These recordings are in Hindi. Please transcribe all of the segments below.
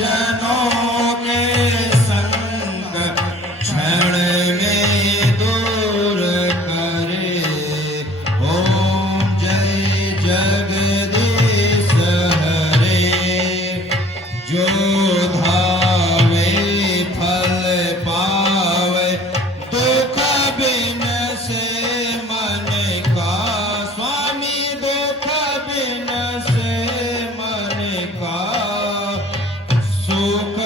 जनों के संग क्षण में दूर करे। ओम जय जगदीश हरे। जो धावे फल पावे दुख बिन से मन का। स्वामी दुख बिन से मन का। सुख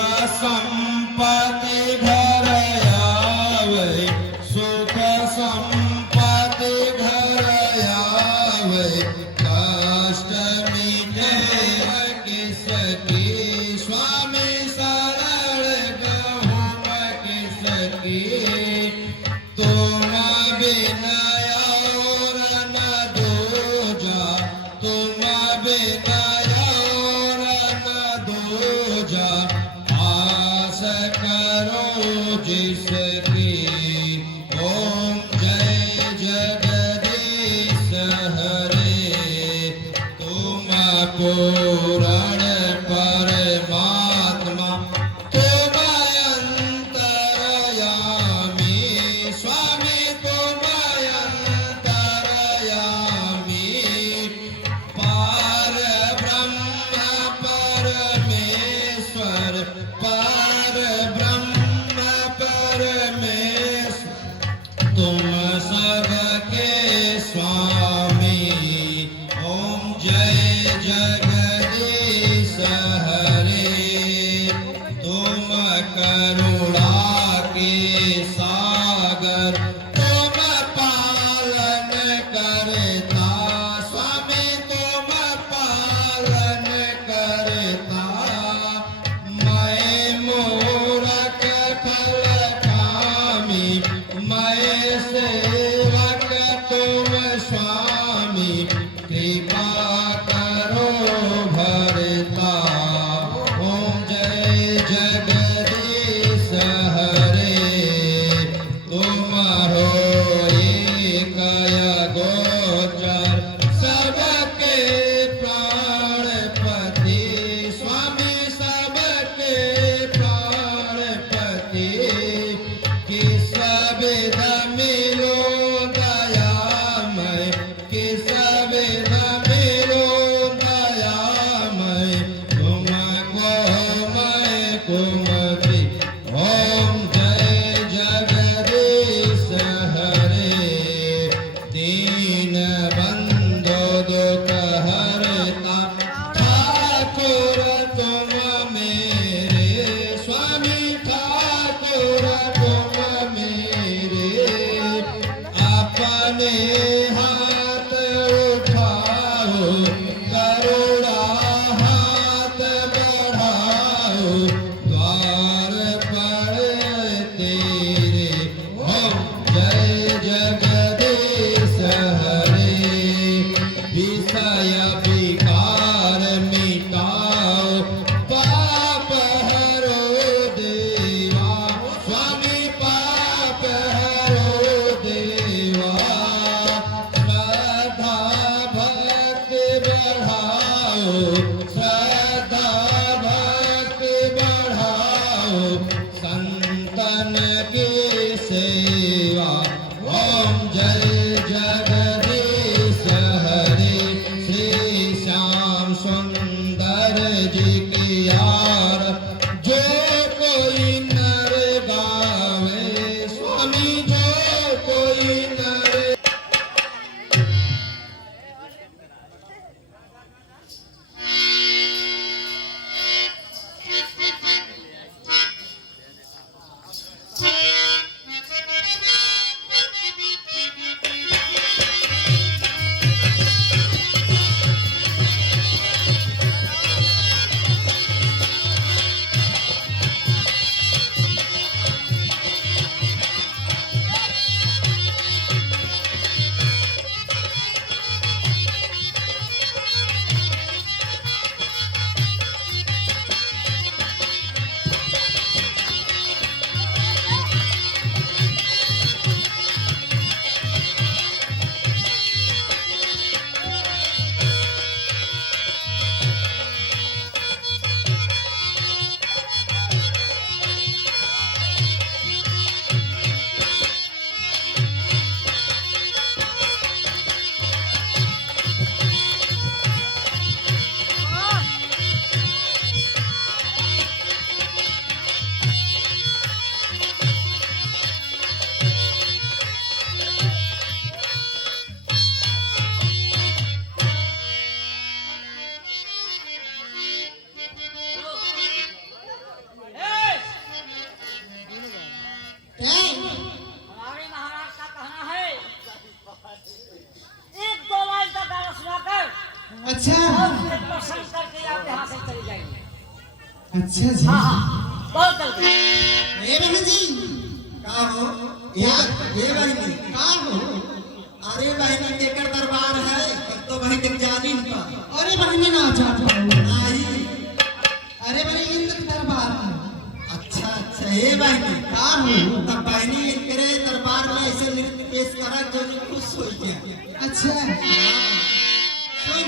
संपत्ति घर आवे। सुख संपत्ति घर आवे। कष्ट मिटे किसकी। स्वामी शरण गहुम किसकी। तुम बिना और न दूजा। तुम बिना और न दूजा। आस करो जिसकी। ओम जय जगदीश हरे। तुम पूर्ण परमात्मा तुम अंतर्यामी। स्वामी तुम अंतर्यामी। पार ब्रह्म परमेश्वर। पार ब्रह्म परमेश्वर। तुम सबके स्वामी। ओम जय जगदीश हरे। तुम करुणा के सागर। तुम पालन करता। स्वामी तुम पालन करता। मैं मूरख फल कामी। मैं सेवक तुम स्वामी। कृपा करो भरता। ओम जय जगदीश हरे। तुम हो एक गोचर सबके प्राणपति। स्वामी सबके प्राणपति। किस विध मिलो दयामय। किस विध मिलो दयामय। तुमको मैं कुमति। ओम जय जगदीश हरे। दीन बंधो दुख हरता। ठाकुर तुम मेरे। स्वामी ठाकुर तुम मेरे। अपने हाथ उठाओ। करुणा हाथ बढ़ाओ। द्वार पर तेरे। ओम जय जगदीश हरे। विषय विकार मिटाओ। पाप हरो देवा। स्वामी पाप हरो देवा। श्रद्धा भक्ति बढ़ाओ। श्रद्धा भक्ति बढ़ाओ। संतन की सेवा। ओम जय जगदीश हरे। श्री श्याम सुंदर जी की यार। जो कोई नर गावे। स्वामी जो कोई नर। अच्छा जी। हाँ हाँ बहुत गलत। ए बहन जी का हो ये बहनी का हो? अरे बहनी केकर दरबार है तब तो भाई तक जानी न पा अरे बहनी ना जान पाओ। नहीं अरे बहनी इंद्र के दरबार में। अच्छा अच्छा ये बहनी का हो? तब बहनी इनके दरबार में ऐसे नृत्य पेश करा जो लोग खुश हो जाए। अच्छा सुन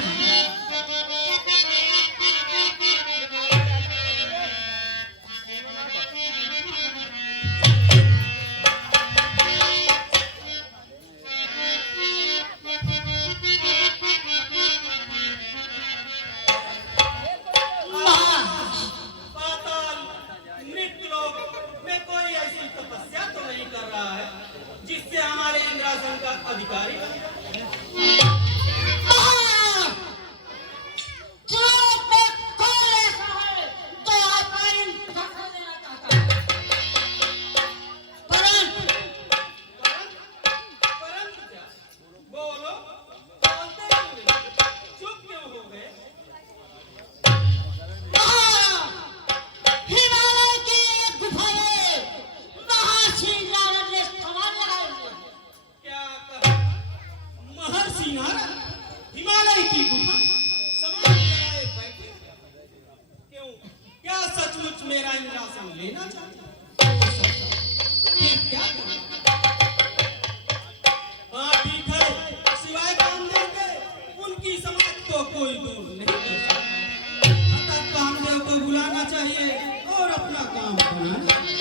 पाताल मृत लोक में कोई ऐसी तपस्या तो नहीं कर रहा है जिससे हमारे इंद्रासन का अधिकारी बने। परंतु क्या बोलो बोलते क्यों नहीं? चुप क्यों हो गए? हिमालय की एक गुफा में महर्षि नारद ने सवाल लगाए हुए हैं। क्या कहा? महर्षि नारद हिमालय की गुफा समाधि लगाए बैठे। क्यों? क्या सचमुच मेरा इंद्रासन लेना चाहते? फिर क्या करें? हाँ ठीक है, सिवाय कामदेव के उनकी समाधि तो कोई दूर नहीं कर सकता। अतः कामदेव को बुलाना चाहिए और अपना काम बनाना चाहिए।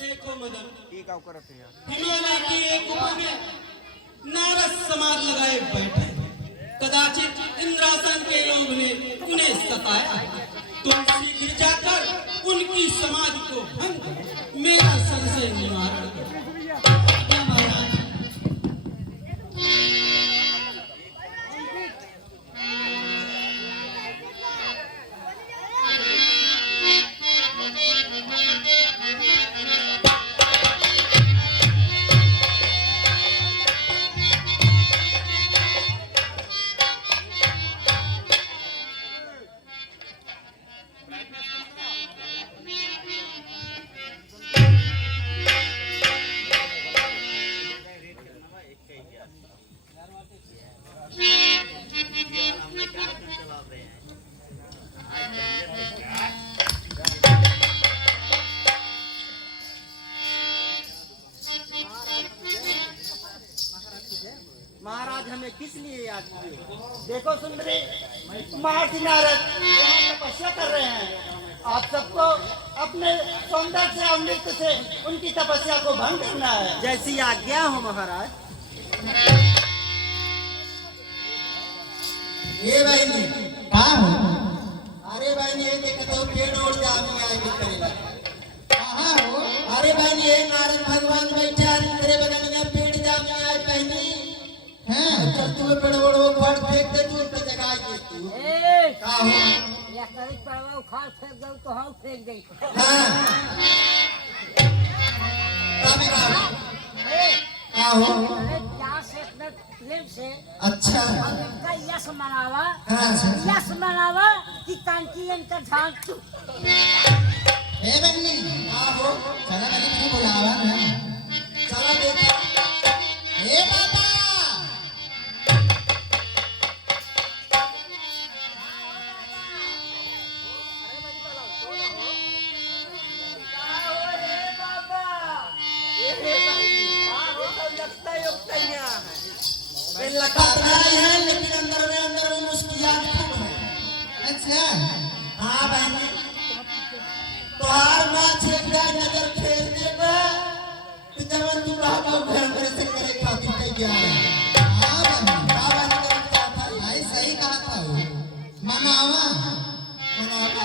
देखो मदन, हिमालय की एक गुफा में नारद समाधि लगाए बैठे हैं। कदाचित इंद्रासन के लोग ने उन्हें सताया। तुम शीघ्र जाकर उनकी समाधि को भंग करो, मेरा संशय निवारण करो। आज्ञा महाराज। महाराज हमें किस लिए याद किए? देखो सुंदरी, महर्षि नारद यहाँ तपस्या कर रहे हैं। आप सबको अपने सौंदर्य से और नृत्य से उनकी तपस्या को भंग करना है। जैसी आज्ञा हो महाराज। ये बहनी का हो? अरे बहनी ये देखो तो पेड़ और जामी आए भी करेला। कहाँ हो? अरे बहनी ये नारद भगवान बैठे हैं तेरे बगल में पेड़ जामी आए बहनी। हैं? चल तू पेड़ बड़ो फट फेंक दे तू पे जगह दे तू। ए, का हो? या कभी पड़वा उखाड़ फेंक दो तो हम फेंक देंगे। हाँ तभी ए, का हो? अरे प्यार से अपने प्रेम से अच्छा हम इनका यश मनावा। हाँ, यश मनावा कि ताकि इनका ध्यान तू। ए बहनी का हो? चला बहनी तू बुलावा ना। चला देखा ए बाबा लखत नहीं है लेकिन अंदर में मुस्कियात खूब है। अच्छा हाँ बहनी तोहार माँ छेक जाए नजर फेर देगा तो जवन तू रहा घर में से करे खातिर तैयार है। हाँ बहनी का बहनी का क्या था? भाई सही कहा था वो। मनावा मनावा।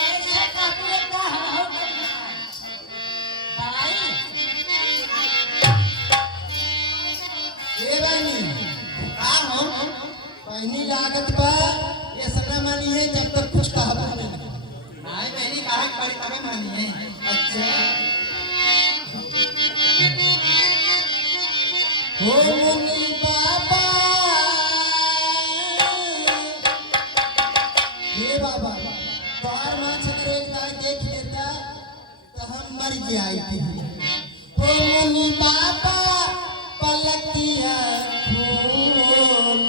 ऐसे कहते हैं कि हम हो गए। दवाई ए बहनी का हो? पहनी लागत बा ये समय मानी है जब तक कुछ कहा नहीं। नहीं बहनी कहा परी तबे मानी है। अच्छा हो मुनि बाबा, हे बाबा तोहार माछ अगर एक बार देख लेता तो हम मर जाई थी। हो मुनि बाबा पलकिया खोल,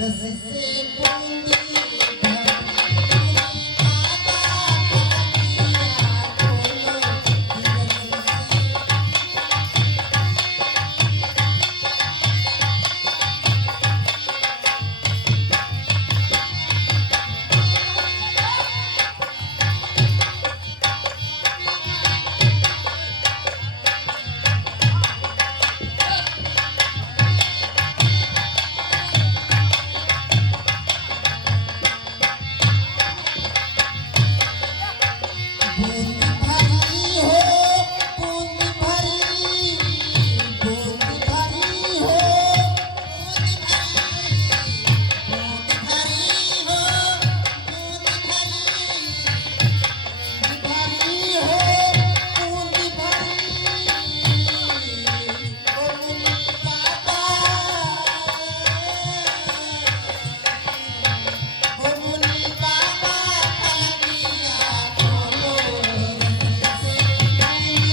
रस से बूंदी भर। मुनि बाबा पलकिया खोल, रस से बूंद भरी हो, बूंद भरी, बूंद भरी हो, बूंद भरी हो, बूंद भरी हो, बूंद भरी। ओ मुनि बाबा, ओ मुनि बाबा पलकिया खोलो, रस से बूंदी।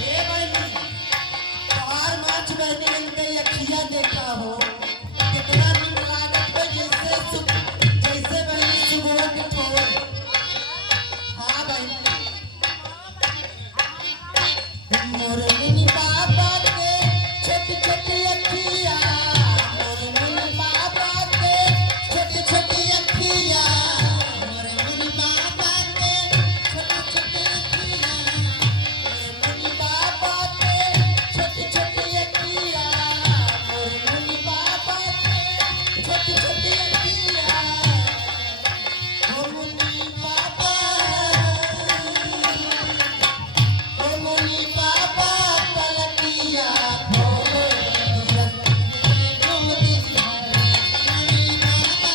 हे बहनी, तोहार माछ बहनी इनके अखिया देखा हो, कितना नीक लागत हो, जैसे बहनी सुबह के ठोर। हाँ बहनी, मोर मुनि बाबा के छोटी छोटी अखिया, मोर मुनि बाबा के छोटी छोटी अखिया, मोर मुनि बाबा के छोटी छोटी अखिया, मोर मुनि बाबा के छोटी छोटी अखिया, मोर मुनि बाबा के छोटी छोटी अखिया। ओ मुनि बाबा, ओ मुनि बाबा पलकिया खोलो, रस से बूंदी भर। मुनि बाबा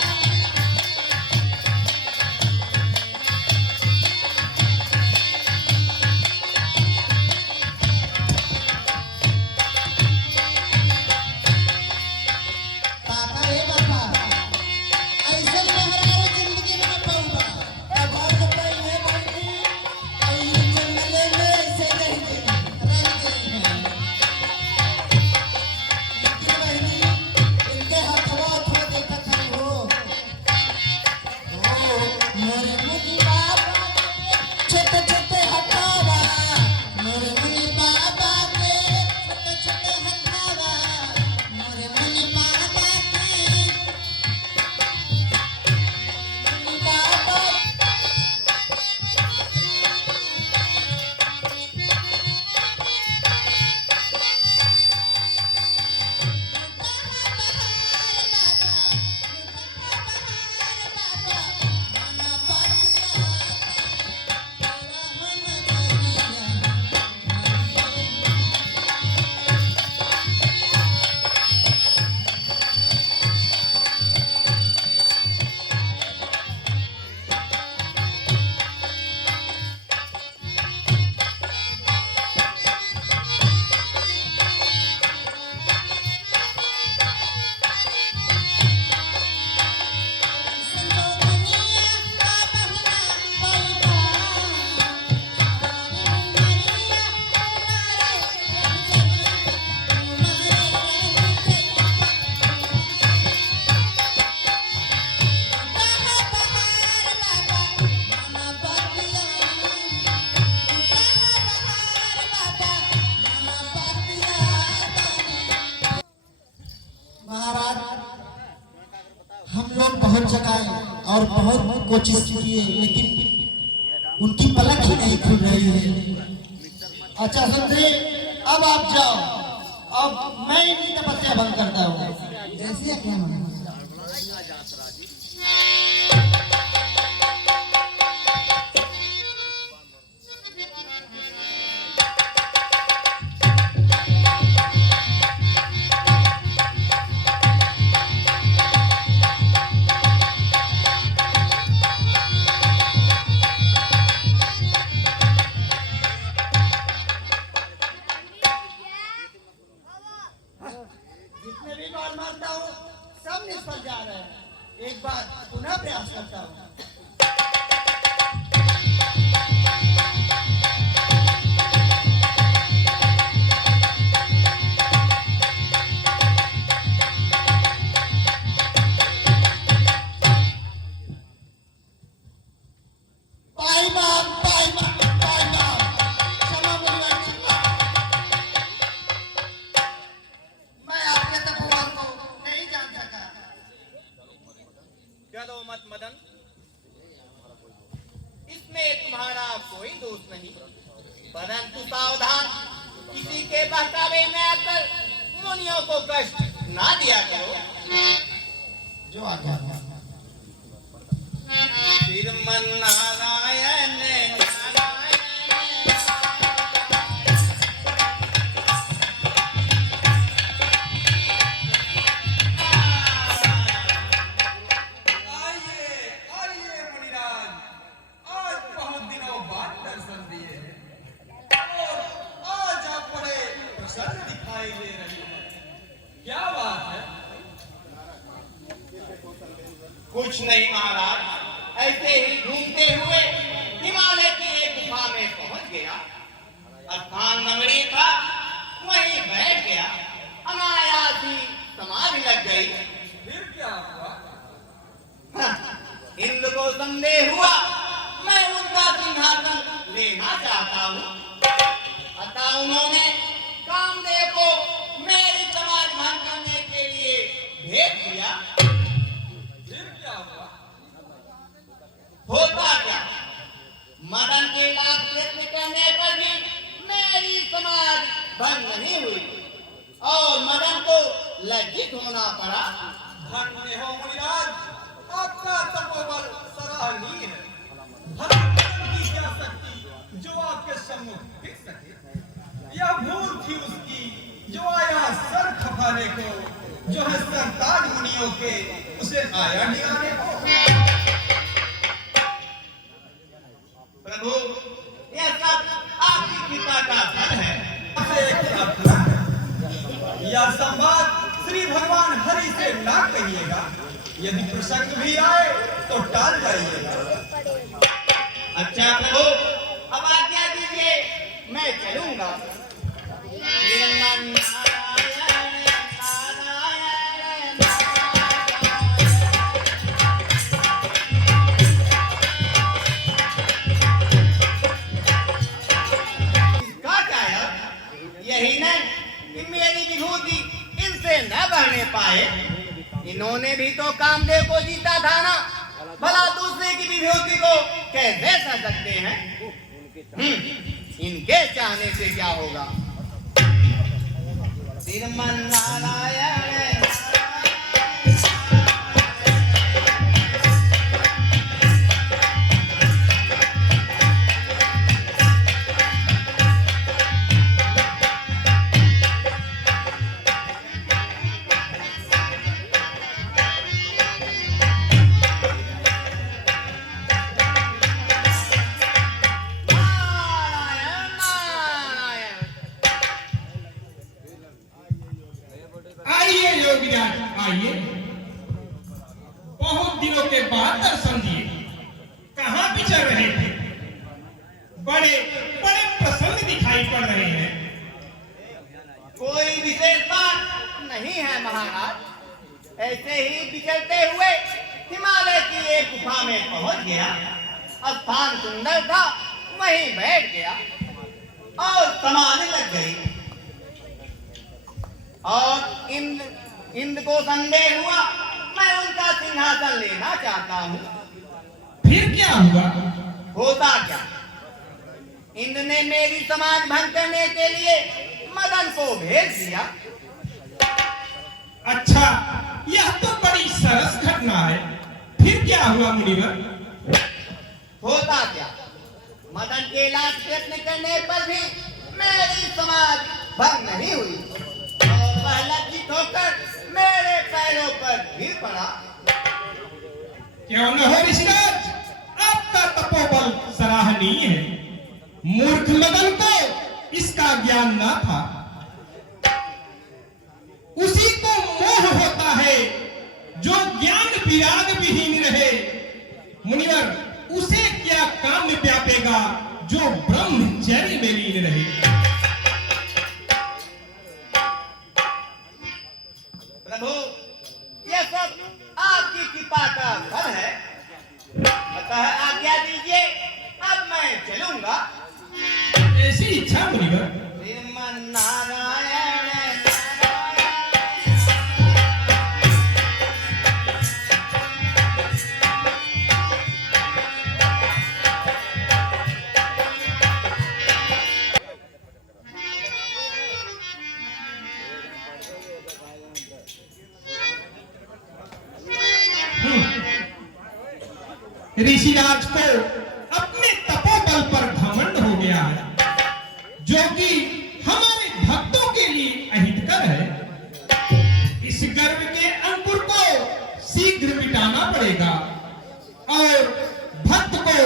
पापा, हे पापा, ऐसे मेहरारू जिंदगी में न पाऊंगा। अब और तो कोई है बहनी, आई जंगले में ऐसे रह गई है। लेकिन बहनी, इनके हथवा देखा था हो। ओ मोरे मुनि बाबा के छोटे छोटे हथवा, मोरे मुनि बाबा के छोटे छोटे हथवा, मोरे मुनि बाबा के मुनि बाबा। महाराज, हम लोग बहुत जगाए और बहुत कोशिश किए, लेकिन उनकी पलक ही नहीं खुल रही है। अच्छा समझे, अब आप जाओ, अब मैं इनकी तपस्या भंग करता हूँ। जैसे क्या कोई दोष नहीं, परंतु सावधान, किसी के बहकावे में आकर मुनियों को कष्ट ना दिया करो। जो आज्ञा श्रीमन्नारायण आइए मुनिराज, आज बहुत दिनों बाद दर्शन दिए और आज आप बड़े प्रसन्न दिखाई दे रहे हैं। क्या बात है? कुछ नहीं महाराज, ऐसे ही घूमते हुए हिमालय की एक गुफा में पहुंच गया। स्थान नगरी था, वहीं बैठ गया। अनायास ही समाधि लग गई। फिर क्या हुआ? इंद्र को संदेह हुआ, मैं उनका सिंहासन लेना चाहता हूँ। अतः उन्होंने कामदेव को मेरी समाधि भंग करने के लिए भेज दिया। फिर क्या हुआ? होता क्या, मदन के लाभ प्रयत्न करने पर भी मेरी समाधि भंग नहीं हुई और मदन को लज्जित होना पड़ा। धन्य हो मुनिराज, आपका तपोबल सराहनीय है। भगवान की क्या शक्ति जो आपके सम्मुख दिख सके। यह भूल थी उसकी जो आया सर खपाने को, जो है सरताज मुनियों के, उसे आया निगाने को। प्रभु, यह सब आपकी कृपा का फल है। यह संवाद श्री भगवान हरि से ना कहिएगा, यदि प्रसंग भी आए तो टाल जाइएगा। अच्छा प्रभु, अब आज्ञा दीजिए, मैं चलूंगा। इसका क्या है? यही न कि मेरी विभूति इनसे न बढ़ने पाए। इन्होंने भी तो कामदेव को जीता था ना, भला दूसरे की विभूति को कैसे सह सकते हैं? इनके चाहने से क्या होगा? श्रीमन्नारायण आइए योगीराज, आइए। बहुत दिनों के बाद दर्शन दिए। कहाँ विचर रहे थे? बड़े बड़े प्रसन्न दिखाई पड़ रहे हैं। कोई विशेष बात नहीं है महाराज, ऐसे ही विचरते हुए हिमालय की एक गुफा में पहुंच गया। स्थान सुंदर था, वहीं बैठ गया और समाधि लग गई। और इंद्र को संदेह हुआ, मैं उनका सिंहासन लेना चाहता हूँ। फिर क्या हुआ? होता क्या, इंद्र ने मेरी समाधि भंग करने के लिए मदन को भेज दिया। अच्छा, यह तो बड़ी सरस घटना है। फिर क्या हुआ मुनिवर? होता क्या, मदन के लाख प्रयत्न करने पर भी मेरी समाधि भंग नहीं हुई और वह लज्जित होकर मेरे पैरों पर गिर पड़ा। क्यों न हो ऋषिराज, आपका तपोबल सराहनीय है। मूर्ख मदन को इसका ज्ञान न था। उसी को मोह होता है जो ज्ञान विराग विहीन रहे। मुनिवर, उसे क्या काम व्यापेगा जो ब्रह्मचर्य में लीन रहे। प्रभु, यह सब आपकी कृपा का फल है। अतः आज्ञा दीजिए, अब मैं चलूंगा। ऐसी इच्छा मुनिवर। श्रीमन्नारायण ऋषिराज को अपने तपोबल पर घमंड हो गया है, जो कि हमारे भक्तों के लिए अहितकर है। इस गर्व के अंकुर को शीघ्र मिटाना पड़ेगा और भक्त को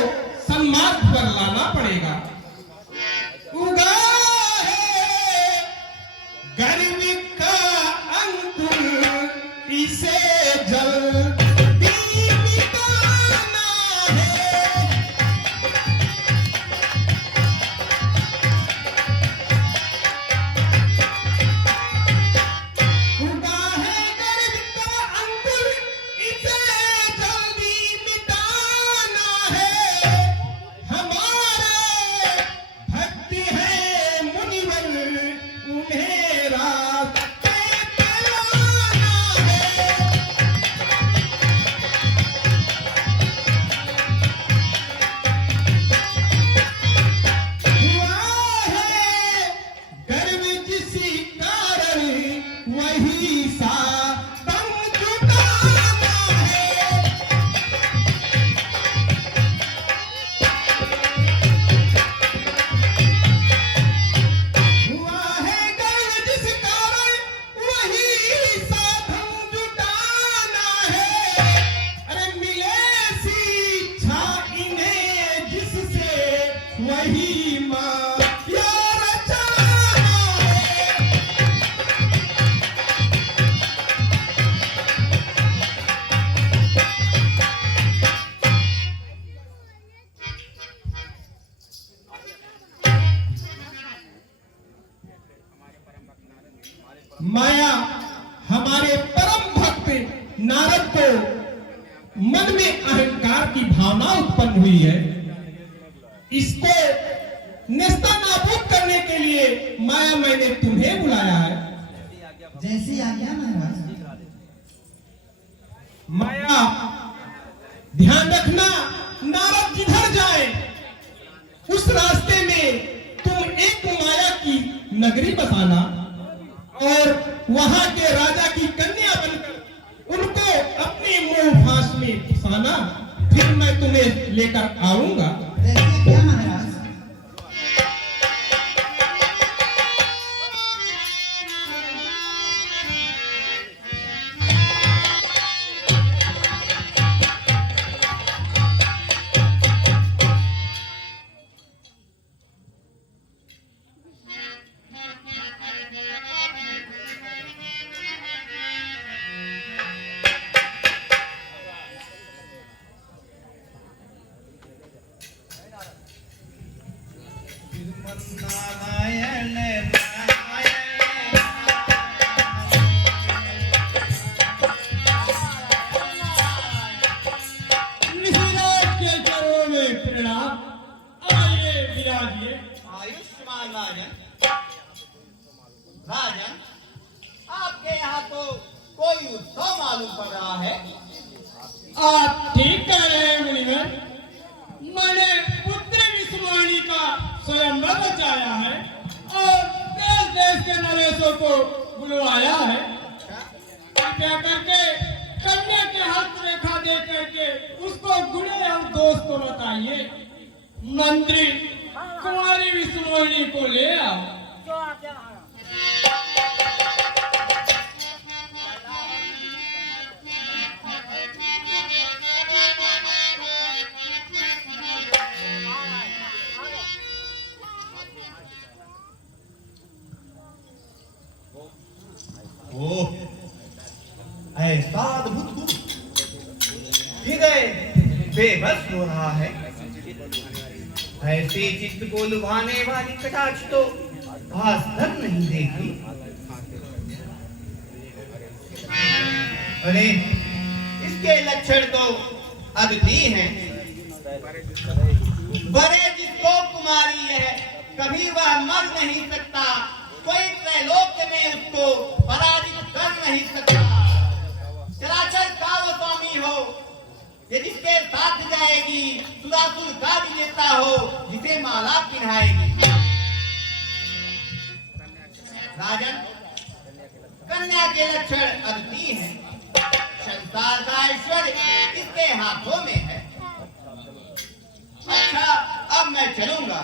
सन्मार्ग पर लाना पड़ेगा। उगा है गर्व का अंकुर, इसे जल्दी मिटाना है। उगा है गर्व का अंकुर, इसे जल्दी मिटाना है। हमारे भक्त हैं मुनिवर, उन्हें रास्ते पे लाना है। हुआ है गर्व किसी कारण, वही सा दम जुटाना है। हुआ है गर्व जिस कारण, वही साधन जुटाना है। अरे मिले शिक्षा इन्हें जिससे, वही माँ प्यार रचाना है। माया हमारे परम भक्त नारद को मन में अहंकार की भावना उत्पन्न हुई है। इसको नेस्तनाबूद करने के लिए माया मैंने तुम्हें बुलाया है। जैसी आज्ञा महाराज। माया ध्यान रखना, नारद जिधर जाए उस रास्ते में तुम एक माया की नगरी बसाना और वहां के राजा की कन्या बनकर उनको अपने मुंह फांस में फंसाना। फिर मैं तुम्हें लेकर आऊंगा। जैसी आज्ञा महाराज। ऋषिराज के चरणों में प्रणाम। आइए विराजिए। आयुष्मान राजन। राजन, आपके यहाँ तो कोई उत्सव मालूम पड़ रहा है। आप ठीक कह रहे हैं मुनिवर। मैंने पुत्र विश्ववाणी का स्वयंवर रचाया है और देश देश के नरेशों को बुलवाया है। कृपया करके कन्या के हाथ रेखा दे करके उसको गुणे और दोष को बताइए। मंत्री कुमारी विश्ववाणी को ले आओ। ओह, ऐसा अद्भुत रूप, हृदय बेबस हो रहा है। ऐसे चित्त को लुभाने वाली कटाक्ष तो आज तक नहीं देखी। अरे, इसके लक्षण तो अद्वितीय हैं। बड़े जिसको कुमारी है, कभी वह मर नहीं सकता। कोई त्रैलोक्य में उसको पराजित कर नहीं सकता। चराचर का वो स्वामी हो, ये जिसके साथ जाएगी, सुरासुर का विजेता हो, जिसे माला पिन्हाएगी। राजन, कन्या के लक्षण अद्वितीय हैं। संसार का ऐश्वर्य इसके हाथों में है। अच्छा, अब मैं चलूंगा।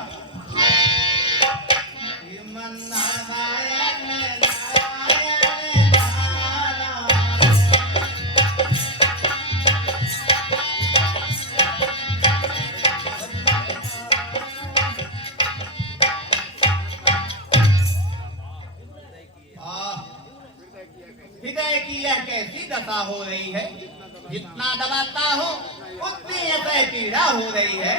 हृदय की यह कैसी दशा हो रही है, जितना दबाता हूँ उतनी यह पीड़ा हो रही है।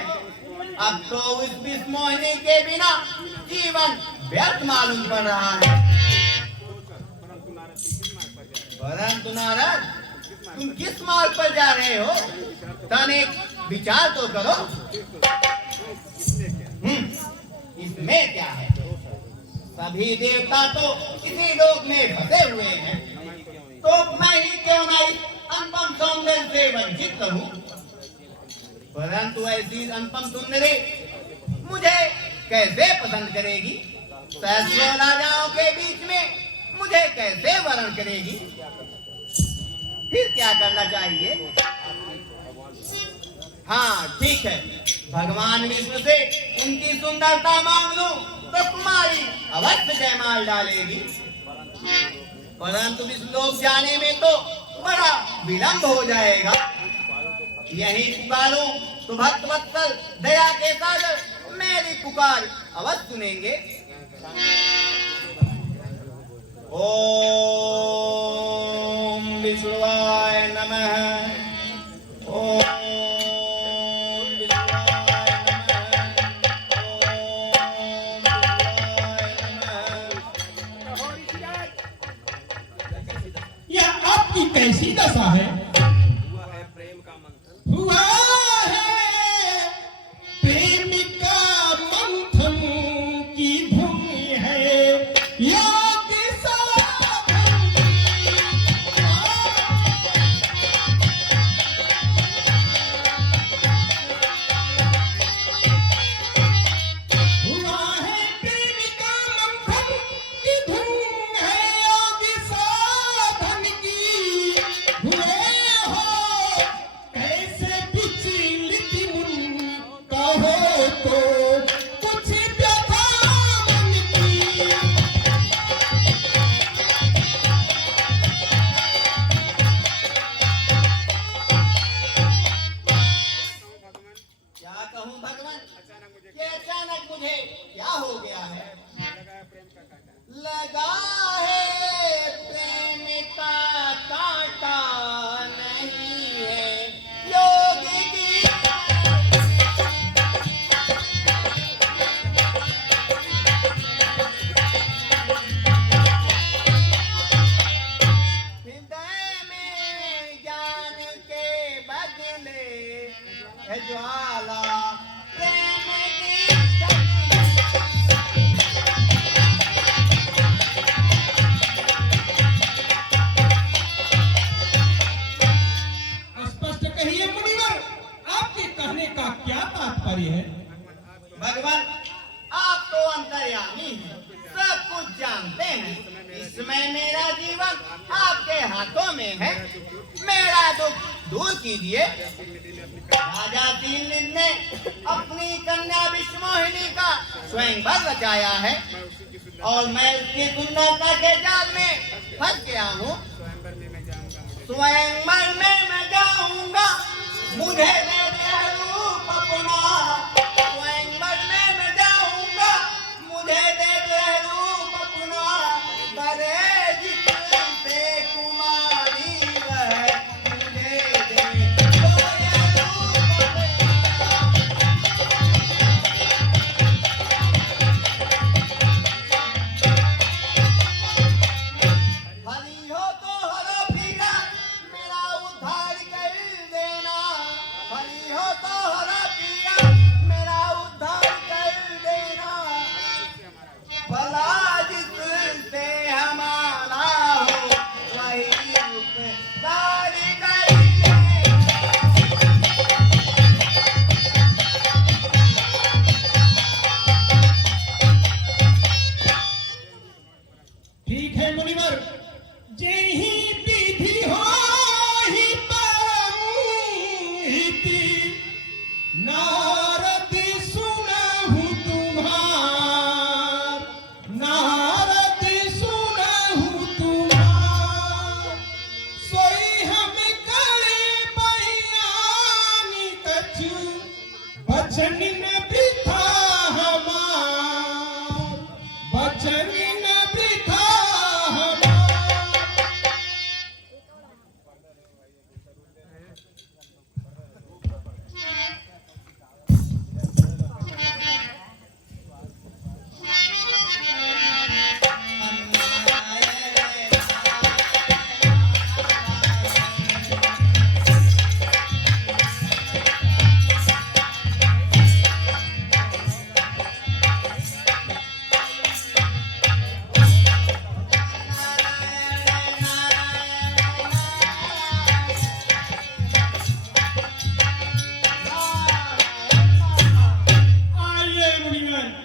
अब तो उस विस्मोहिनी के बिना जीवन व्यर्थ मालूम पड़ रहा है। परंतु नारद, तुम किस मार्ग पर जा रहे हो? तनिक विचार तो करो। इसमें क्या है? सभी देवता तो इसी लोक में फंसे हुए हैं, तो मैं ही क्यों ना इस अनुपम सौंदर्य से वंचित रहूं? परंतु ऐसी अनुपम सुंदरी मुझे कैसे पसंद करेगी? सहस्रों राजाओं के बीच में मुझे कैसे वरण करेगी? फिर क्या करना चाहिए? हाँ ठीक है, भगवान विष्णु से उनकी सुंदरता मांग लूं तो तुम्हारी अवश्य जयमाल डालेगी। परंतु इस लोक जाने में तो बड़ा विलंब हो जाएगा। यही पुकारूं तो भक्त वत्सल दया के सागर मेरी पुकार अवश्य सुनेंगे। ओम विष्णुवाय नमः। ओम कैसी दशा है? हुआ है प्रेम का मंथन की भूमि है, योग साधन हुआ है प्रेम का मंथन की धूम है, योग साधन की हुए हो कैसे विचलित मुन कहो तो कुछ व्यथा मन की। क्या कहूँ भगवान, ये अचानक मुझे क्या हो गया है? लगा है प्रेम का कांटा नहीं है योगी की। हृदय में ज्ञान के बदले है ज्वाला प्रेम की जली। स्पष्ट कहिए मुनिवर, आपके कहने का क्या तात्पर्य है? भगवान, आप तो अंतर्यामी हैं, सब कुछ जानते हैं। इस समय मेरा जीवन आपके हाथों में है। मेरा दुख दूर कीजिए। राजा दीनलिंग ने अपनी कन्या विष्णुमोहिनी का स्वयंवर रचाया है और मैं उसकी सुंदरता के जाल में फंस गया हूँ। स्वयंवर में मैं जाऊंगा, मुझे दे दे रूप अपना। स्वयंवर में मैं जाऊंगा, मुझे दे दे रूप अपना। करे जिससे कुमारी वह मुझे दे दो ये रूप अपना। हरी हो तो हरो पीरा, मेरा उद्धार कर देना। हरी हो तो हरो पीरा,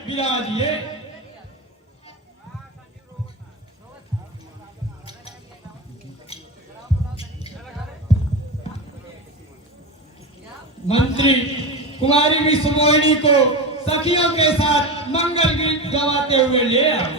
विराजिए। मंत्री कुमारी विश्वमोहिनी को सखियों के साथ मंगल गीत गवाते हुए ले आओ।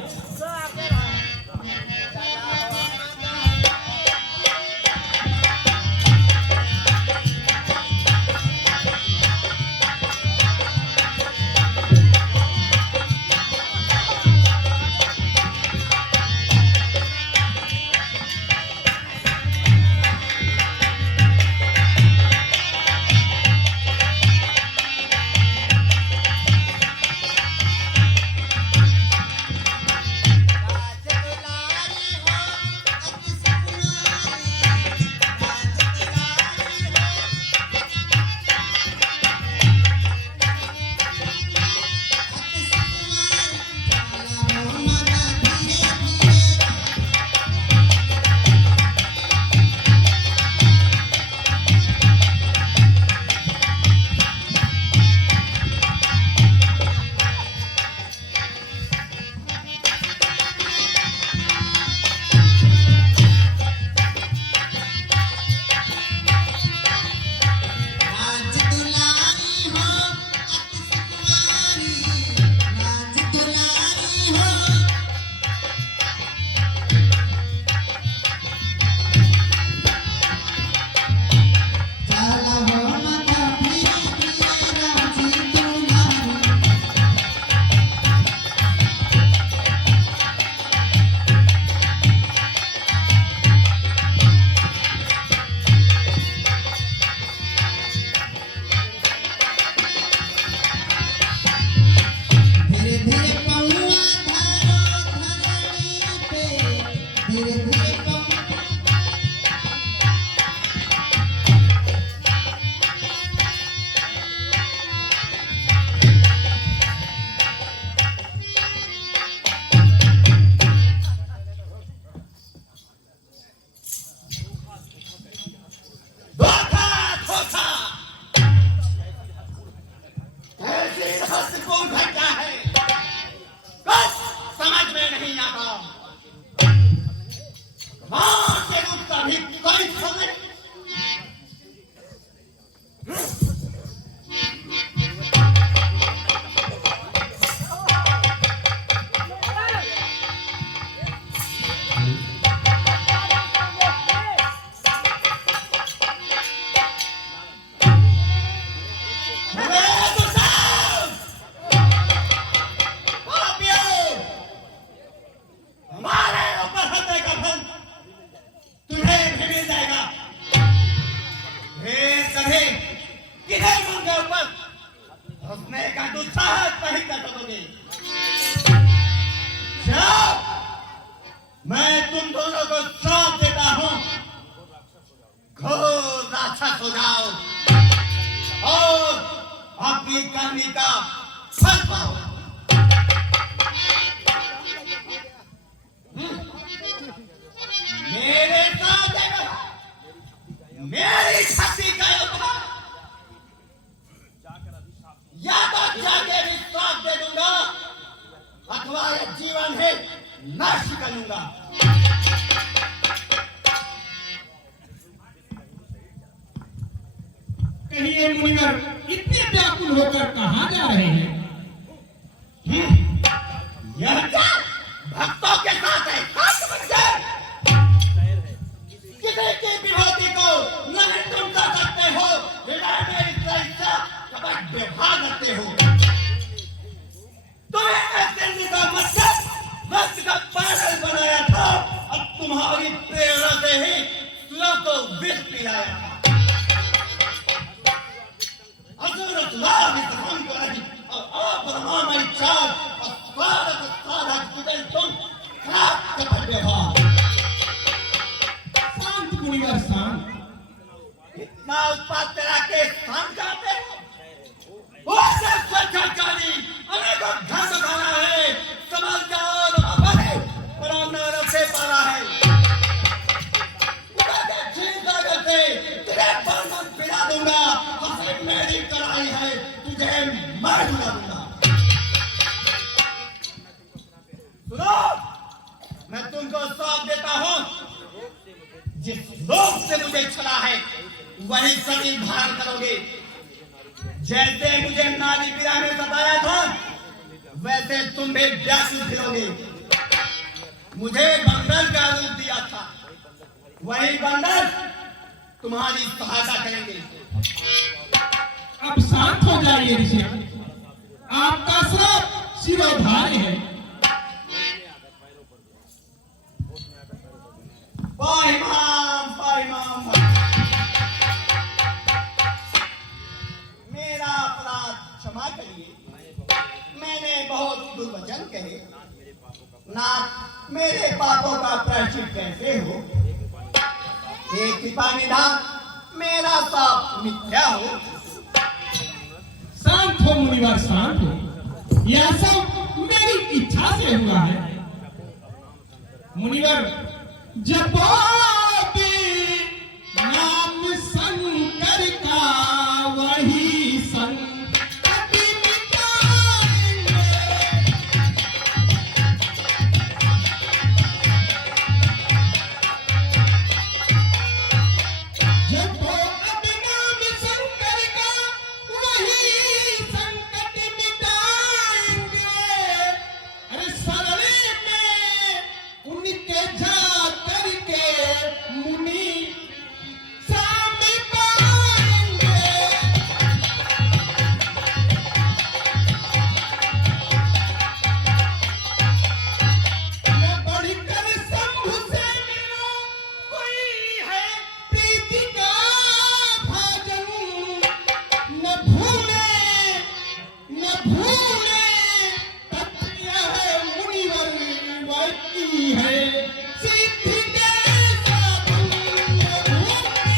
मैं तुम दोनों को श्राप देता हूं, घोर राक्षस हो जाओ और अपनी करनी का फल पाओ। मेरे साथ मेरी शक्ति का योद्धा या तो जाके भी श्राप दे दूंगा अथवा ये जीवन है नष्ट कर लूंगा। कहिए मुनिवर, इतने व्याकुल होकर कहाँ जा रहे हैं? यह क्या भक्तों के साथ है? किसी की विभूति को नहीं तुम कर सकते हो, हृदय में इस कपट व्यवहार करते हो। तुम्हें ऐसे का मकसद रक्त का पागल बनाया था और तुम्हारी प्रेरणा से ही लोगों को विष पिलाया था। असुर लाभ इस हम को रही और अपरमामय चाल और स्वागत साधक तुझे तुम खराब कपट व्यवहार। शांत मुनिवर शांत। इतना उत्पाद तेरा के शांत करते हो? अनेकों घास खाना है, संभल जाओ हमारे राम नाम से पाला है। तुझे बंधन पिला दूंगा, हंसी मेरी कराई है, तुझे मार दूंगा। वैसे तुम भी व्याकुल फिरोगे। मुझे बंदर का रूप दिया था, वही बंदर तुम्हारी सहायता करेंगे। अब शांत हो जाइए ऋषि, आपका सब शिरोधार्य है। पाहिमाम पाहिमाम, मेरा अपराध क्षमा करिए। मैंने बहुत दुर्वचन कहे। नाथ, मेरे पापों का प्रायश्चित कैसे हो? हे कृपा निधान, मेरा पाप मिथ्या हो। शांत हो मुनिवर, शांत हो। यह सब मेरी इच्छा से हुआ है। मुनिवर, जपो नाम शंकर का, वही संकट मिटाएंगे। जपो नाम शंकर का, वही संकट मिटाएंगे। अरे सरले में उनके जा करके मुनि सामने पाएंगे। न बढ़कर शंभु से मेरा कोई है प्रीति का भाजन। न भूले तथ्य है मुनिवर, वही है सिद्धि के साधन। न भूले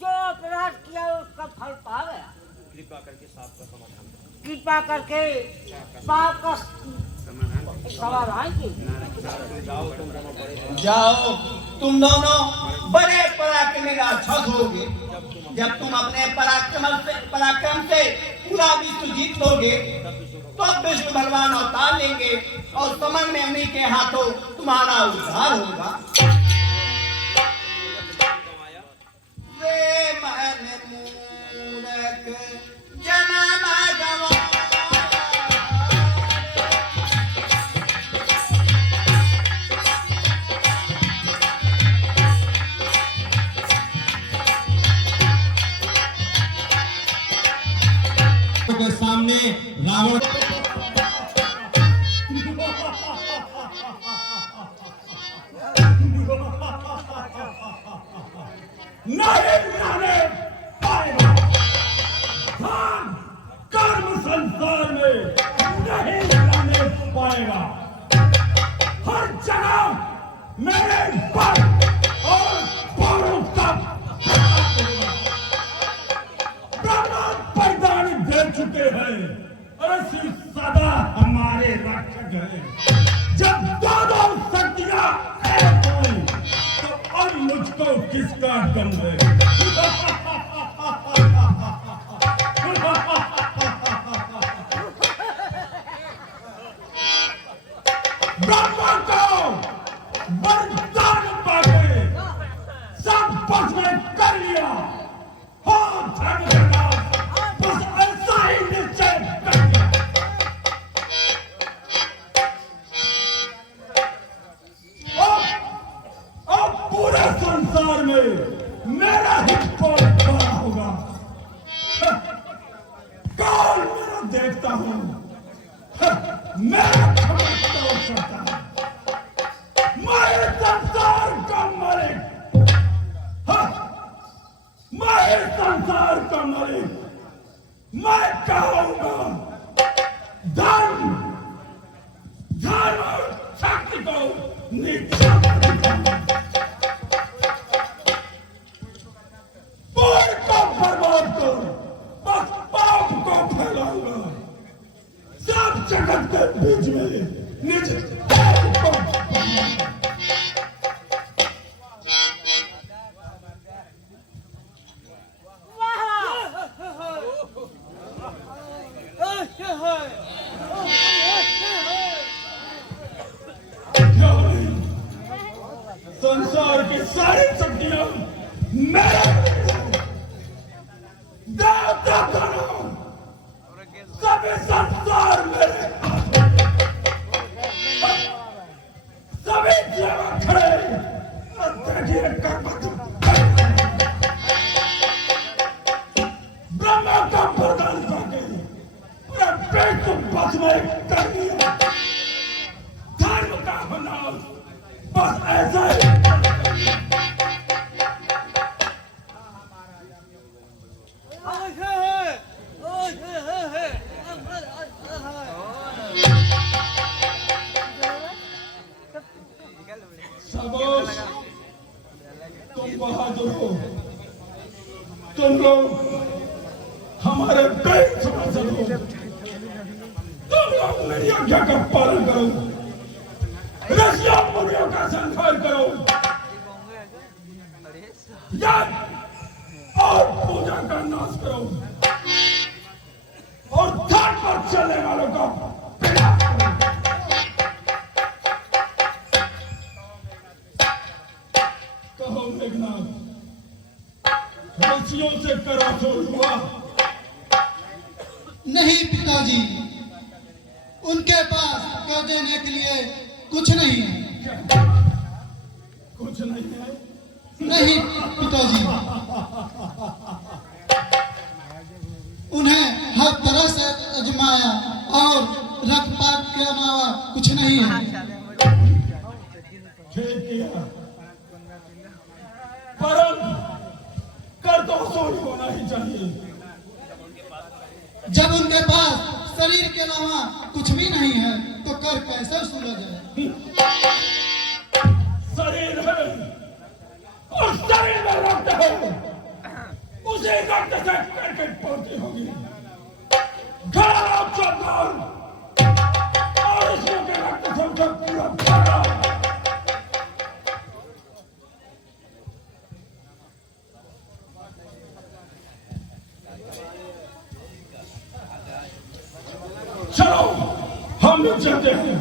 जो अपराध किया उसका फल पा गया। कृपा करके पाप का समाधान की। जाओ, तुम दोनों बड़े पराक्रमी राक्षस होगे। जब तुम अपने पराक्रम से पूरा विश्व जीत लोगे, तो विष्णु भगवान अवतार लेंगे और समझ में उन्हीं के हाथों तुम्हारा उद्धार होगा। वे मन मूरख जन्म गंवाया, के सामने रावण कर्म संसार में नहीं जाने पाएगा। हर जगह मेरे बल और पौरों का ब्रह्मांड पैदान दे चुके हैं, ऐसी सदा हमारे रक्षक हैं। जब दोनों शक्तियां एक हुई, तो अब मुझको किसका दम है? ब्रह्मा को वरदान पाके सब बस में कर लिया। हाँ धर्मराज, बस ऐसा ही निश्चय कर लिया। अब पूरे संसार में मेरा ही पद बड़ा होगा। कौन मेरा देवता हूँ, मैं समझता सकता। मैं संसार का मालिक, मैं संसार का मालिक। मैं कहूँगा धर्म और शक्ति को नीचा दिखाऊंगा। पूर्ण को बर्बाद कर बस पाप को फैलाऊंगा। सब जगत के बीच में निज पाप को वाह तो करो सभी संसार मेरे सभी देवा खड़े और देखिए कर्मठ ब्रह्मा का वरदान पाके पूरा पेट को बस में कर दिया। धर्म का होना बस ऐसा ही शाबाश, तुम बहादुर हो। तुम लोग हमारे पेट समझ हो। तुम लोग मेरी आज्ञा का पालन करो, ऋषियों मुनियों का संहार करो, यज्ञ और पूजा का नाश करो और धर्म पर चलने वालों का विनाश करो। कहो मेघनाथ, ऋषियों से करासोल हुआ? नहीं पिताजी, उनके पास कर देने के लिए कुछ नहीं है। कुछ नहीं है? नहीं पिताजी, उन्हें हर तरह से आजमाया और रक्तपात के अलावा कुछ नहीं है। खेद किया, परम कर तो सोच होना ही चाहिए। जब उनके पास शरीर के अलावा कुछ भी नहीं है तो कर कैसे सूरज है? शरीर है और शरीर में रक्त है, उसी रक्त से करके पड़ती होगी। घड़ा चौकार और इसमें के रक्त से उसे पूरा भरा। चलो हम लोग चलते हैं।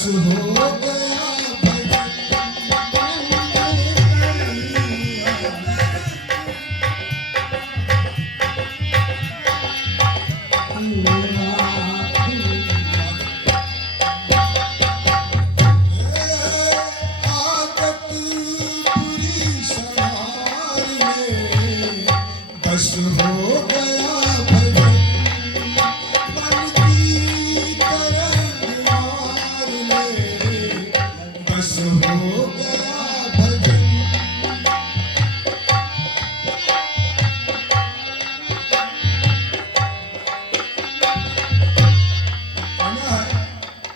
बस हो गया आदत बुरी सवार में बस हो गया भजन मन की तरंग मार ले बस हो गया भजन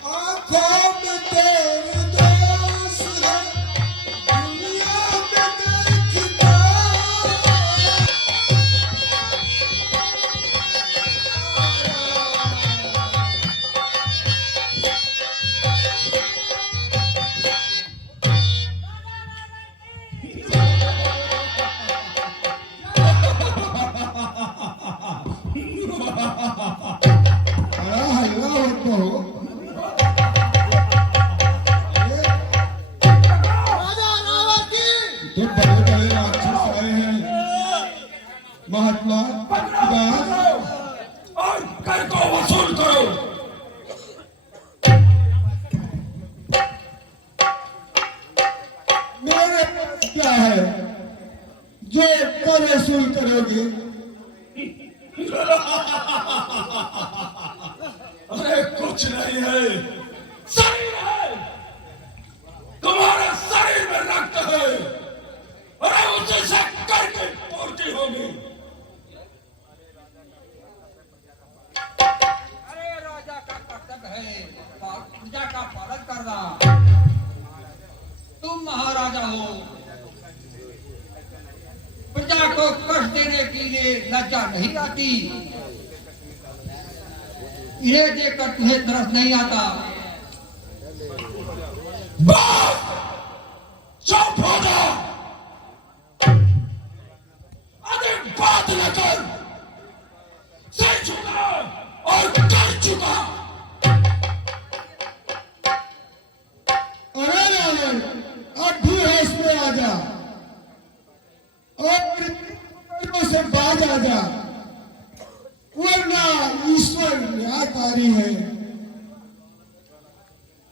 आँखों में तेरे दोष है दुनिया में देखता बड़ा हल्ला होता हो तो बड़े बड़े राक्षस आए हैं महात्मा उदास और कर को वसूल करो। मेरे पास क्या है जो कर वसूल करोगे अरे कुछ नहीं है, शरीर है, तुम्हारे शरीर में रक्त है, अरे उसी से करके पूर्ति होगी। अरे राजा का कर्तव्य है प्रजा का पालन करना। तुम महाराजा हो, प्रजा को कष्ट देने के लिए लज्जा नहीं आती। इन्हें देखकर तुम्हें तरस नहीं आता। बस चुप हो जा, अधिक बात न कर, सही चुका और कर चुका। अरे रावण अब भी होश में आ जा और मृत्यु से बाज आ जा वरना ईश्वर न्यायकारी है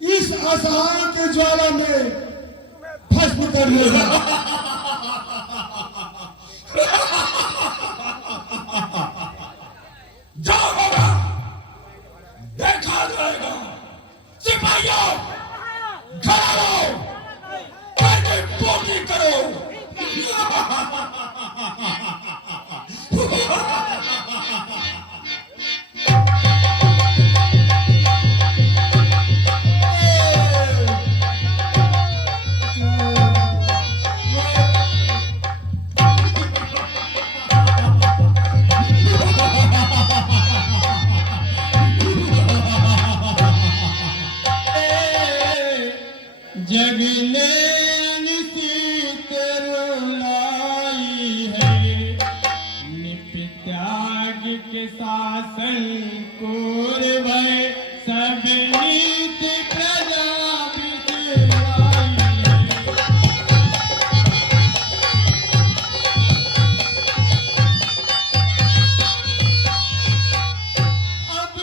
इस असहाय के ज्वाला में भस्म कर लेगा जाओ बाबा, देखा जाएगा। सिपाहियों खड़ा रहो, करके पूर्ति करो। जगने निशित रुलाई है, नित्याग के शासन पूर्व सब नीत प्रजा बिसराई है। अब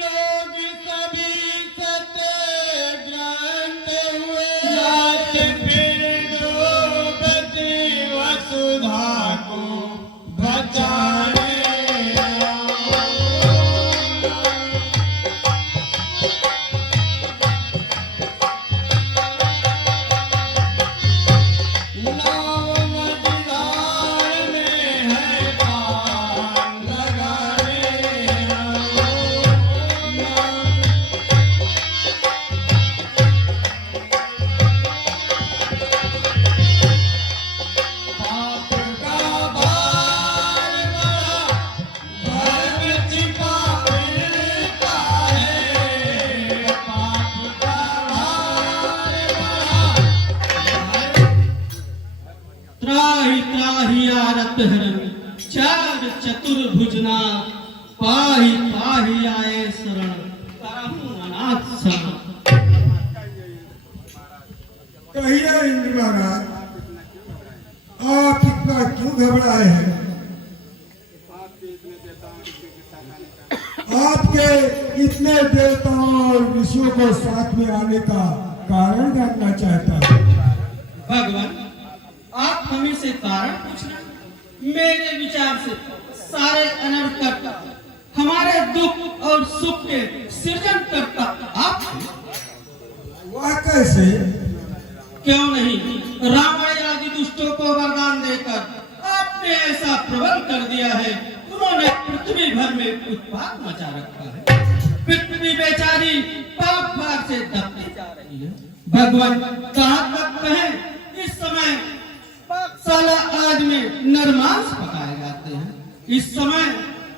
लोग सभी सत्याग्रस्त हुए, नाथ फिर द्रौपदी वसुधा को बचाने आओ। नाव मझधार में है पार लगाने आओ। पाप का भार बड़ा, धर्म छिपा मिलता है। पाप का भार बड़ा, त्राहि त्राहि आरत हरन, चार चतुर्भुजना, पाहि पाहि आए शरण, करहु अनाथ शरण। आपके इतने देवताओं और ऋषियों को साथ में आने का कारण जानना चाहता हूँ। भगवान, आप हमें से कारण पूछना। मेरे विचार से सारे अनर्थ करता, हमारे दुख और सुख के सृजन करता आप हैं। वह कैसे? क्यों नहीं, रावण आदि दुष्टों को वरदान देकर आपने ऐसा प्रबंध कर दिया है, उन्होंने पृथ्वी भर में उत्पात मचा रखा है। पृथ्वी बेचारी पाप भार से दबती जा रही है। भगवान, कहाँ तक कहें, इस समय पाकशाला आदि में नरमांस पकाए जाते हैं। इस समय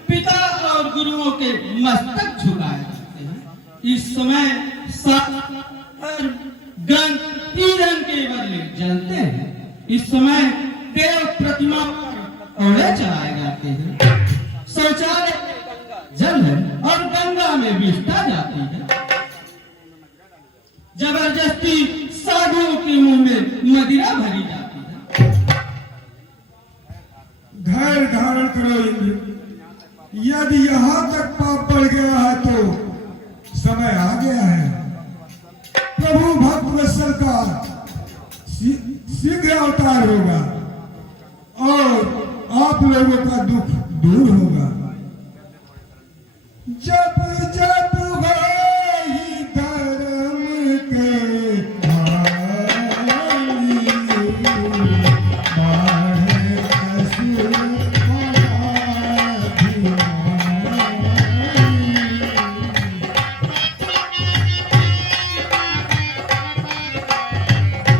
पिता और गुरुओं के मस्तक झुकाए जाते हैं। इस समय ग्रंथ ईंधन के बदले जलते हैं। इस समय देव प्रतिमा पर ओढ़े चलाए जाते हैं। शौचालय जल है और गंगा में विष्ठा जाती है। जबरदस्ती साधुओं के मुंह में मदिरा भरी जाती है। धैर्य धारण करो इंद्र। यदि यहाँ तक पाप बढ़ गया है तो समय आ गया है। प्रभु भक्त वत्सल का शीघ्र अवतार होगा और आप लोगों का दुख दूर होगा। जब